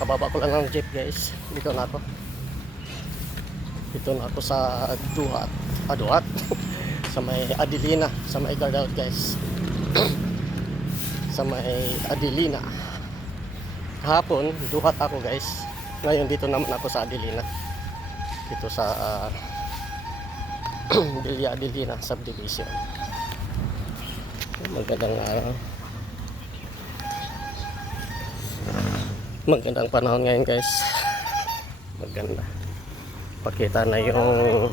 Kababa ko lang ng jeep guys. Dito na ako. Dito na ako sa Duhat. Duhat. Sa may Adelina. Sa may Gardaut guys. Sa may Adelina. Kahapon, Duhat ako guys. Ngayon dito naman ako sa Adelina. Dito sa Villa Adelina Subdivision. Magandang araw. Magandang panahon ngayon guys. Maganda. Pakita na yung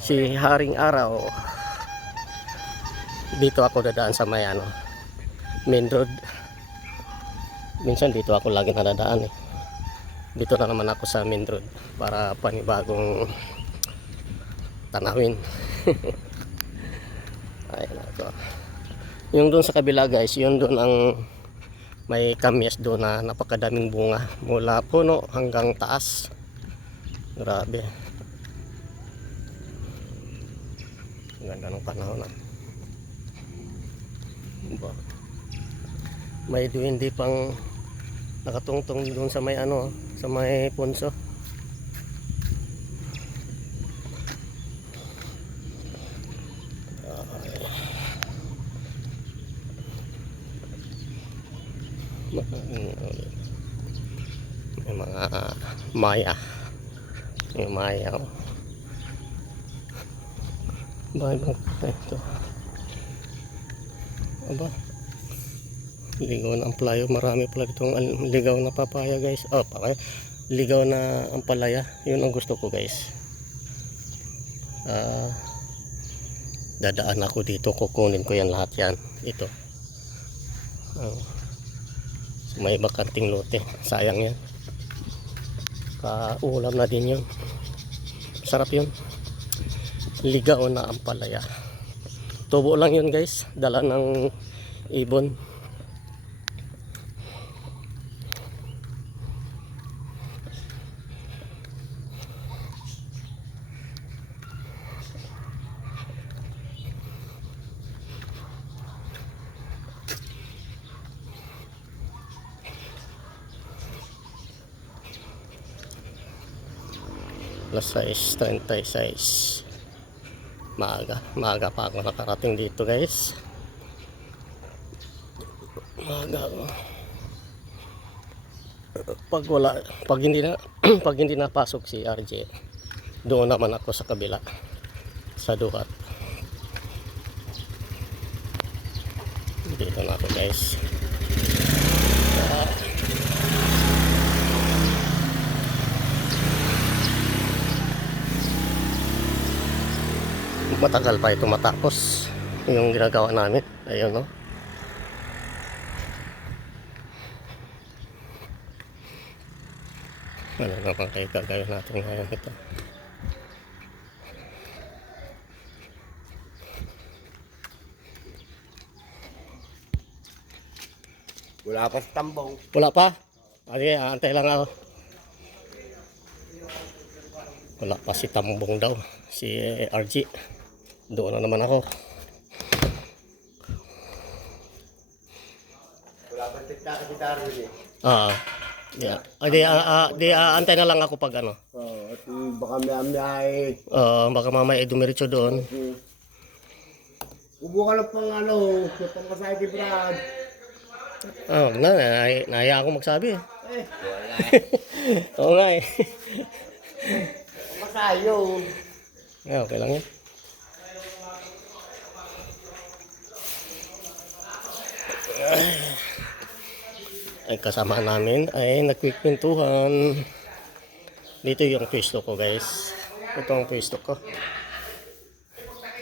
si Haring Araw. Dito ako dadaan sa may main road. Minsan dito ako lagi nadadaan eh. Dito na naman ako sa main road para panibagong tanawin. Ayun ako. Yung doon sa kabila guys, yun doon ang may kamyas doon na napakadaming bunga mula puno hanggang taas. Grabe. Ganda ng panahon na. May duwindi pang nakatungtong doon sa may sa may punso. May mga maya. May maya. Ito. Aba. Ligaw na ampalaya. Marami pala itong ligaw na papaya guys. Oh, papaya. Ligaw na ampalaya. Yun ang gusto ko guys. Dadaan ako dito. Kukunin ko yan lahat yan. Ito. May bakanting lote. Sayang yan. Kaulam na din yun. Sarap yun. Ligaw na ampalaya. Tubo lang yun guys. Dala ng ibon. Plus 6:36. Maaga pa ako nakarating dito guys. Maaga ako. Pag hindi na pag hindi napasok si RJ, doon naman ako sa kabila sa Duhat. Dito na ako guys. Matagal pa ito matapos yung ginagawa namin. Ayun no. Ano naman kayo gagawin natin ngayon ito. Wala pa sa tambong. Wala pa? Okay, antay lang ako. Wala pa si Tambong daw. Si RG. Doon na naman ako. Wala pa kita rin eh. Yeah. Di antay na lang ako pag At baka may baka mamaya dumiretso doon. Ubo ka lang pang putang ka sa akin, Brad. Naya ako magsabi. Wala Oo nga eh. Masayo. Okay lang yan. Ay kasama namin ay nagkwikwentuhan. Dito yung pwesto ko guys. Ito ang pwesto ko.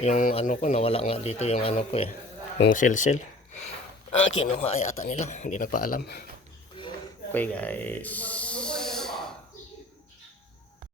Yung ko nawala nga dito yung ko eh. Yung silsil. Kinuha yata nila. Hindi na pa alam. Okay guys.